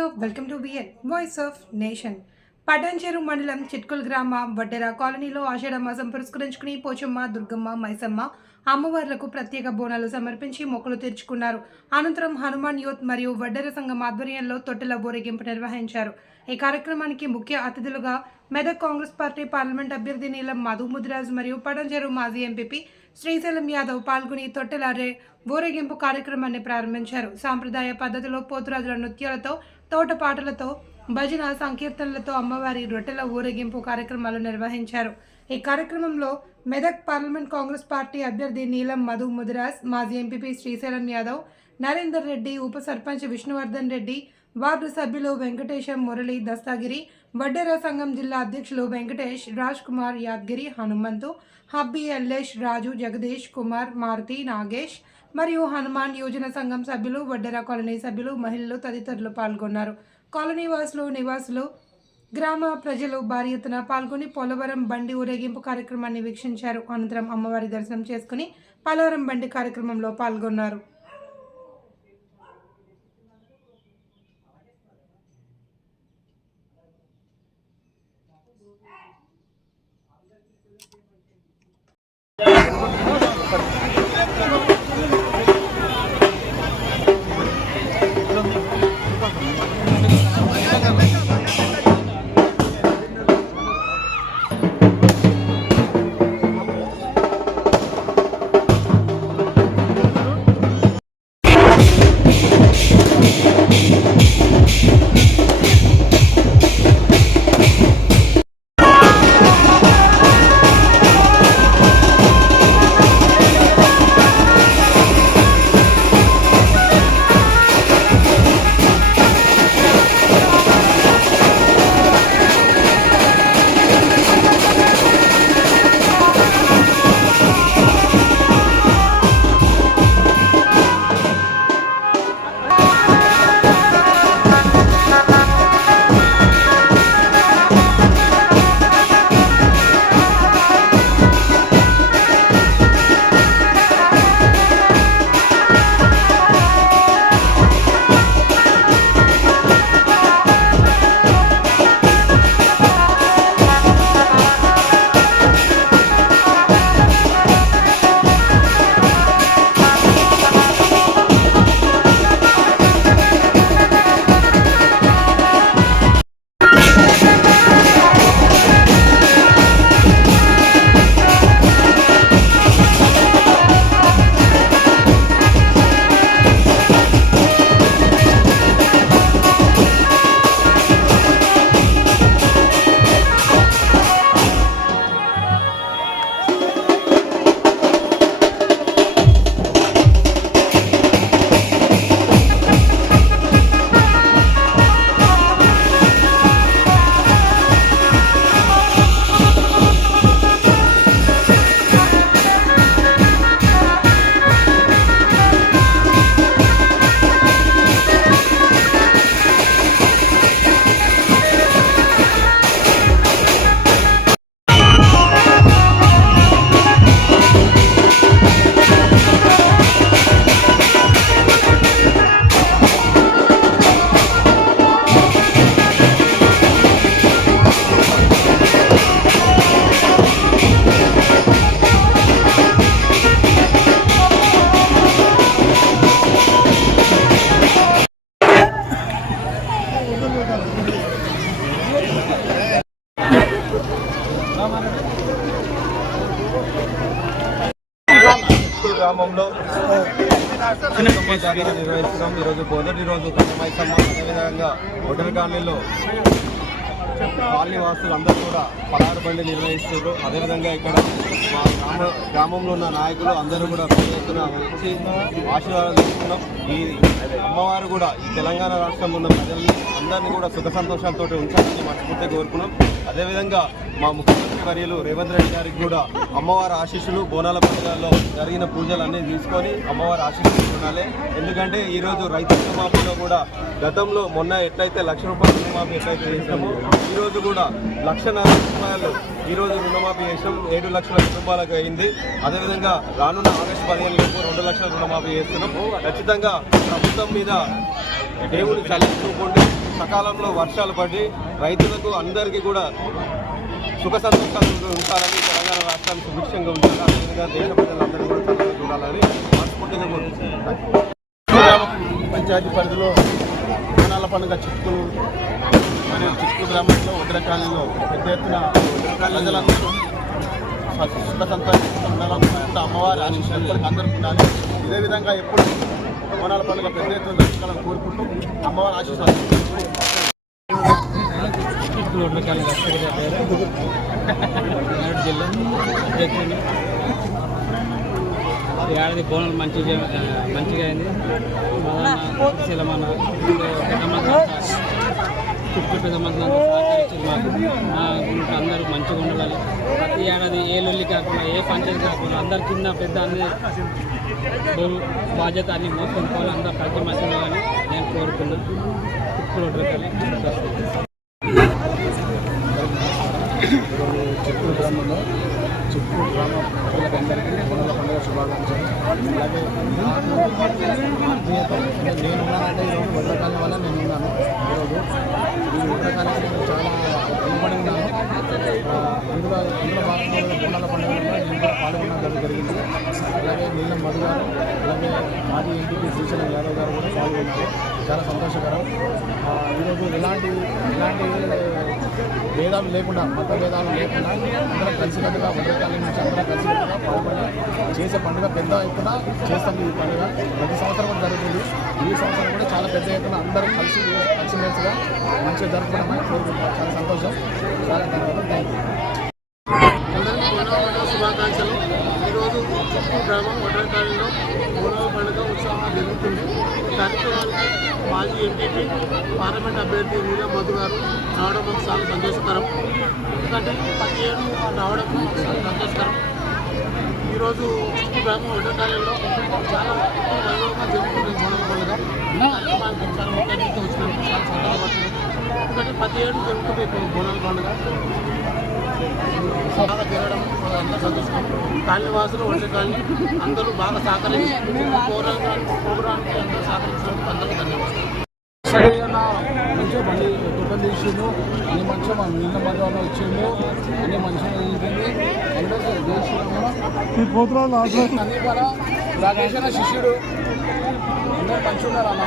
Video welcome to B N voice of nation. Patancheru మండలం చిట్కుల్ గ్రామ వడ్డెర కాలనీలో ఆషాఢ మాసం పురస్కరించుకుని పోచమ్మ, దుర్గమ్మ, మైసమ్మ అమ్మవార్లకు ప్రత్యేక బోనాలు సమర్పించి మొక్కులు తీర్చుకున్నారు. అనంతరం హనుమాన్ యూత్ మరియు వడ్డెర సంఘం ఆధ్వర్యంలో తొట్టెల ఊరేగింపు నిర్వహించారు. ఈ కార్యక్రమానికి ముఖ్య అతిథులుగా మెదక్ కాంగ్రెస్ పార్టీ పార్లమెంట్ అభ్యర్థి నీలం మధు ముదిరాజ్ మరియు పటాన్చెరు మాజీ ఎంపీపీ శ్రీశైలం యాదవ్ పాల్గొని తొట్టెల ఊరేగింపు కార్యక్రమాన్ని ప్రారంభించారు. సాంప్రదాయ పద్ధతిలో పోతురాజుల నృత్యాలతో, తోటపాటలతో, భజన సంకీర్తనలతో అమ్మవారి రొట్టెల ఊరేగింపు కార్యక్రమాలు నిర్వహించారు. ఈ కార్యక్రమంలో మెదక్ పార్లమెంట్ కాంగ్రెస్ పార్టీ అభ్యర్థి నీలం మధు ముదిరాజ్, మాజీ ఎంపీపీ శ్రీశైలం యాదవ్, నరేందర్ రెడ్డి, ఉప సర్పంచ్ విష్ణువర్ధన్ రెడ్డి, వార్డు సభ్యులు వెంకటేశం, మురళి, దస్తాగిరి, వడ్డెర సంఘం జిల్లా అధ్యక్షులు వెంకటేష్, రాజ్ కుమార్, యాద్గిరి, హనుమంతు, హబ్బి, ఎల్లేష్, రాజు, జగదీష్, కుమార్, మారుతి, నాగేష్ మరియు హనుమాన్ యోజన సంఘం సభ్యులు, వడ్డెర కాలనీ సభ్యులు, మహిళలు తదితరులు పాల్గొన్నారు. కాలనీ వాసులు, నివాసులు, గ్రామ ప్రజలు భారీ ఎత్తున పాల్గొని పోలవరం బండి ఊరేగింపు కార్యక్రమాన్ని వీక్షించారు. అనంతరం అమ్మవారి దర్శనం చేసుకుని పోలవరం బండి కార్యక్రమంలో పాల్గొన్నారు. గ్రామంలో నిర్వహిస్తున్నాం. ఈరోజు మొదటి రోజు మైసమ్మ, అదేవిధంగా వడ్డెర కాలనీలో కాలనీ వాసులు అందరూ కూడా పలారు బండి నిర్వహిస్తున్నారు. అదేవిధంగా ఇక్కడ మా గ్రామంలో ఉన్న నాయకులు అందరూ కూడా పెద్ద ఎత్తున వచ్చి ఆశీర్వాదం తీసుకున్నాం. ఈ అమ్మవారు కూడా ఈ తెలంగాణ రాష్ట్రంలో ఉన్న ప్రజల్ని అందరినీ కూడా సుఖ సంతోషాలతో ఉంచాలని మనస్ఫూర్తిగా కోరుకున్నాం. అదేవిధంగా మా ముఖ్యమంత్రి వర్యులు రేవంత్ రెడ్డి గారికి కూడా అమ్మవారి ఆశీస్సులు, బోనాల పండుగల్లో జరిగిన పూజలు అన్నీ తీసుకొని అమ్మవారి ఆశీస్సులు ఉండాలి. ఎందుకంటే ఈరోజు రైతు రుణమాఫీలో కూడా గతంలో మొన్న ఎట్లయితే ₹1,00,000 రుణమాఫీ ఎట్లయితే చేసినామో ఈరోజు కూడా ₹1,40,000 ఈరోజు రుణమాఫీ చేసినాం. 7 లక్షల కుటుంబాలకు అయింది. అదేవిధంగా రానున్న ఆగస్టు 15 లోపు 2 లక్షల రుణమాఫీ చేస్తున్నాం. ఖచ్చితంగా ప్రభుత్వం మీద దేవుని చల్లించుకోండి. సకాలంలో వర్షాలు పడి రైతులకు అందరికీ కూడా సుఖ సంతోషాలు ఉంటారని, తెలంగాణ రాష్ట్రానికి సుభిక్షంగా ఉంటారని, అదేవిధంగా దేశ ప్రజలందరూ కూడా చల్లగా చూడాలని మనస్ఫూర్తిగా కోరుకుంటున్నాను. పంచాయతీ పరిధిలో బోనాల పండుగ చిట్కులు మరియు చిట్కు గ్రామంలో ఉత్తర కాలనీలో పెద్ద ఎత్తున ప్రజలందరూ సుఖ సంతోషంగా అమ్మవారి ఆశీస్సులు ఎప్పటికీ అందరికీ ఉండాలి. ఇదే విధంగా ఎప్పుడు బోనాల పండుగ పెద్ద ఎత్తున జరుపుకోవాలని కోరుకుంటూ అమ్మవారి ఆశీస్సులు జిల్లా అధ్యక్షుడు ఏడాది బోనాలు మంచిగా అయింది. మన చుట్టూ పెద్ద మంది అందరూ మంచిగా ఉండాలి. ప్రతి ఏడాది ఏ లొల్లి కాకుండా, ఏ పంచాయతీ కాకుండా అందరి కింద పెద్ద అన్ని బాధ్యత అన్ని మోసుకొని పోవాలి. అందరూ కలిసి మంచిగా ఉండాలని నేను కోరుకున్నాను. చిత్తూరు గ్రామంలో చిత్తూరు గ్రామ ప్రజలందరికీ బోనాల పండుగ శుభాకాంక్షలు. అలాగే ఆత్మీయత నేను ఉన్నానంటే ఈరోజు భద్రకాలం వల్ల నేను ఉన్నాను. ఈరోజు ఈ భద్రకాలానికి నేను చాలా రుణపడి ఉన్నాను. అందులో భాగంగా బోనాల పండుగలో నేను కూడా పాల్గొనడం జరిగింది. అలాగే నీలం మధు గారు, అలాగే మాజీ ఎంపీ శ్రీశైలం యాదవ్ గారు కూడా పాల్గొన్నారు. చాలా సంతోషకరం. ఈరోజు ఎలాంటి భేదాలు లేకుండా, మత భేదాలు లేకుండా అందరం కలిసికట్టుగా భద్రకాలం నుంచి అందరం కలిసికట్టుగా పాల్గొని చేసే పండుగ పెద్ద ఎత్తున చేస్తాం. ఈ పండుగ ప్రతి సంవత్సరం కూడా జరుగుతుంది. ఈ సంవత్సరం కూడా చాలా పెద్ద ఎత్తున అందరం కలిసిమెలిసిగా మంచిగా జరుపుకోవడం కోరుకుంటున్నాం. చాలా సంతోషం. చాలా ధన్యవాదాలు. అందరికీ బోనాల పండుగ శుభాకాంక్షలు. ఈరోజు చిత్తూరు గ్రామం వడ్రకాలంలో బోనాల పండుగ ఉత్సవంగా జరుగుతుంది. ఈ కార్యక్రమానికి మాజీ ఎంపీపీ పార్లమెంట్ అభ్యర్థి నీలం మధు గారు రావడం మాకు చాలా సంతోషకరం. ఎందుకంటే ప్రతి ఏడు రావడం చాలా సంతోషకరం. ఈరోజు చిత్తూరు గ్రామం వడ్రకాలంలో చాలా వైభవంగా జరుగుతుంది బోనాల పండుగ. కార్యక్రమానికి చాలా ముఖ్య అతిథిగా వచ్చినందుకు చాలా సంతోషపడుతుంది. ఎందుకంటే ప్రతి ఏడు జరుగుతుంది బోనాల పండుగ. బాగా తిరగడం అందరూ సంతోషం. కాలనీవాసులు ఒంటి కాలనీ అందరూ బాగా సహకరించి ప్రోగ్రాంకి అందరూ సహకరించినందుకు అందరికీ ధన్యవాదాలు. మంచిగా బండి కుటుంబం తీసిండు, అన్ని మంచిగా మా నీళ్ళ మధ్య వచ్చిండు, అన్ని మంచిగా జరిగింది. అన్ని కూడా రాకేష్ శిష్యుడు అందరూ మంచిగా ఉన్నారు అన్న.